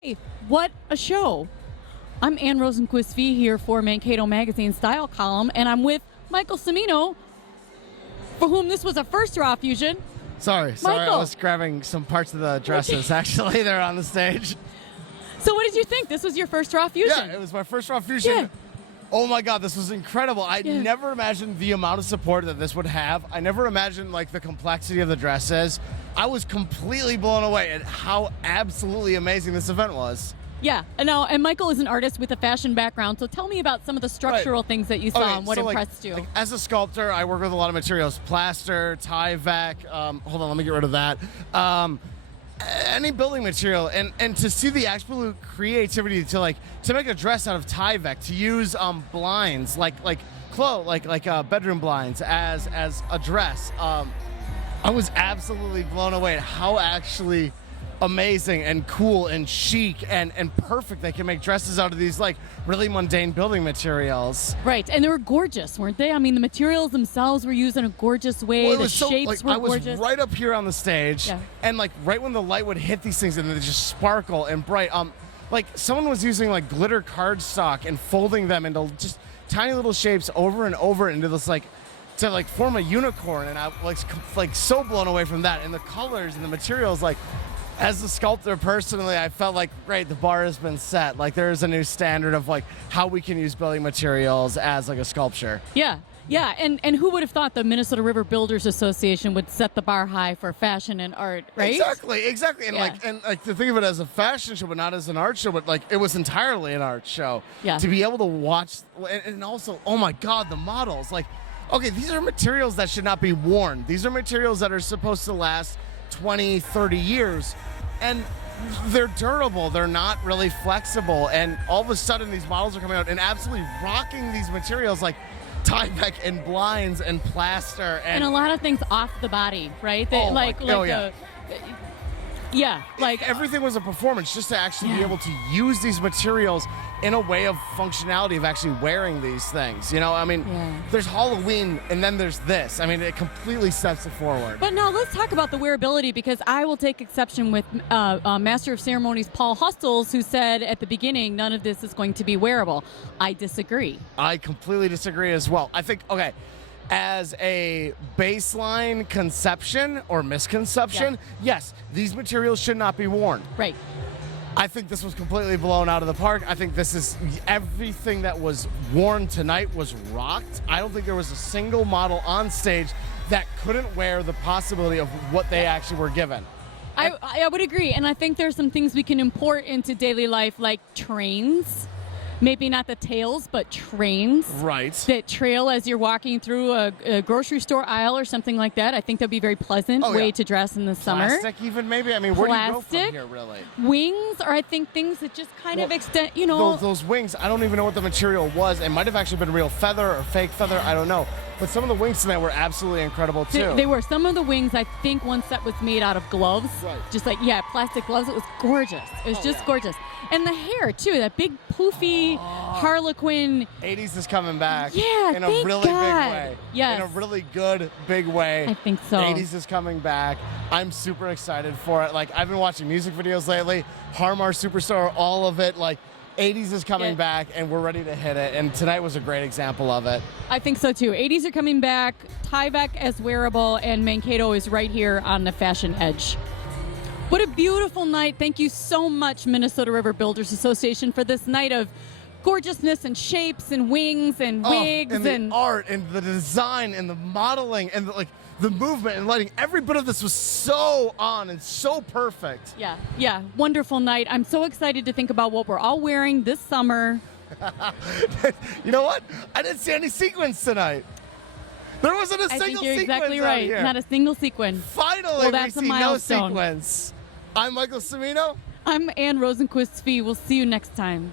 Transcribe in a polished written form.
Hey, what a show. I'm Ann Rosenquist Fee here for Mankato Magazine Style Column, and I'm with Michael Cimino, for whom this was a first raw fusion. Sorry, Michael. I was grabbing some parts of the dresses, actually. They're on the stage. So what did you think? This was your first raw fusion? Yeah, it was my first raw fusion. Yeah. Oh my God, this was incredible. I never imagined the amount of support that this would have. I never imagined like the complexity of the dresses. I was completely blown away at how absolutely amazing this event was. Yeah, and Michael is an artist with a fashion background, so tell me about some of the structural things that you saw and what impressed you. As a sculptor, I work with a lot of materials: plaster, Tyvek. Hold on, let me get rid of that. Any building material, and to see the absolute creativity to make a dress out of Tyvek, to use blinds like bedroom blinds as a dress. I was absolutely blown away at how actually amazing and cool and chic and perfect they can make dresses out of these like really mundane building materials. Right, and they were gorgeous, weren't they? I mean, the materials themselves were used in a gorgeous way. Well, the shapes were gorgeous. I was right up here on the stage, and like right when the light would hit these things and they just sparkle and bright. Like someone was using like glitter cardstock and folding them into just tiny little shapes over and over into this to form a unicorn, and I like so blown away from that, and the colors and the materials. Like, as a sculptor personally, I felt like, great, the bar has been set. Like, there is a new standard of like how we can use building materials as like a sculpture. Yeah, and who would have thought the Minnesota River Builders Association would set the bar high for fashion and art, right? Exactly, and to think of it as a fashion show, but not as an art show, but like it was entirely an art show. Yeah. To be able to watch, and also, oh my God, the models, like, okay, these are materials that should not be worn. These are materials that are supposed to last 20, 30 years, and they're durable. They're not really flexible, and all of a sudden these models are coming out and absolutely rocking these materials like Tyvek and blinds and plaster and a lot of things off the body, right? Everything was a performance just to actually be able to use these materials in a way of functionality of actually wearing these things. You know, I mean, there's Halloween and then there's this. I mean, it completely steps it forward. But now let's talk about the wearability, because I will take exception with Master of Ceremonies Paul Hustles, who said at the beginning none of this is going to be wearable. I disagree. I completely disagree as well. I think, okay, as a baseline conception or misconception, yes, these materials should not be worn. Right. I think this was completely blown out of the park. I think this is everything that was worn tonight was rocked. I don't think there was a single model on stage that couldn't wear the possibility of what they actually were given. I would agree, and I think there's some things we can import into daily life, like trains. Maybe not the tails, but trains. Right. That trail as you're walking through a grocery store aisle or something like that. I think that'd be a very pleasant way to dress in the summer. Plastic even, maybe? I mean, where do you go from here, really? Wings are, I think, things that just kind of extend, you know. Those wings, I don't even know what the material was. It might have actually been real feather or fake feather. I don't know. But some of the wings tonight were absolutely incredible, too. They were. Some of the wings, I think one set was made out of gloves. Right. Just like, plastic gloves. It was gorgeous. It was just gorgeous. And the hair, too. That big, poofy Harlequin. 80s is coming back. Yeah, in a really big way. Yes. In a really good, big way. I think so. 80s is coming back. I'm super excited for it. Like, I've been watching music videos lately. Harmar Superstar, all of it. Like, 80s is coming back, and we're ready to hit it. And tonight was a great example of it. I think so, too. 80s are coming back. Tyvek as wearable, and Mankato is right here on the fashion edge. What a beautiful night. Thank you so much, Minnesota River Builders Association, for this night of gorgeousness and shapes and wings and wigs and the art and the design and the modeling and the movement and lighting. Every bit of this was so on and so perfect. Yeah, wonderful night. I'm so excited to think about what we're all wearing this summer. You know what? I didn't see any sequins tonight. There wasn't a single sequence. I think you're exactly right. Here. Not a single sequin. Finally, that's we see a milestone. no sequence. I'm Michael Cimino. I'm Ann Rosenquist Fee. We'll see you next time.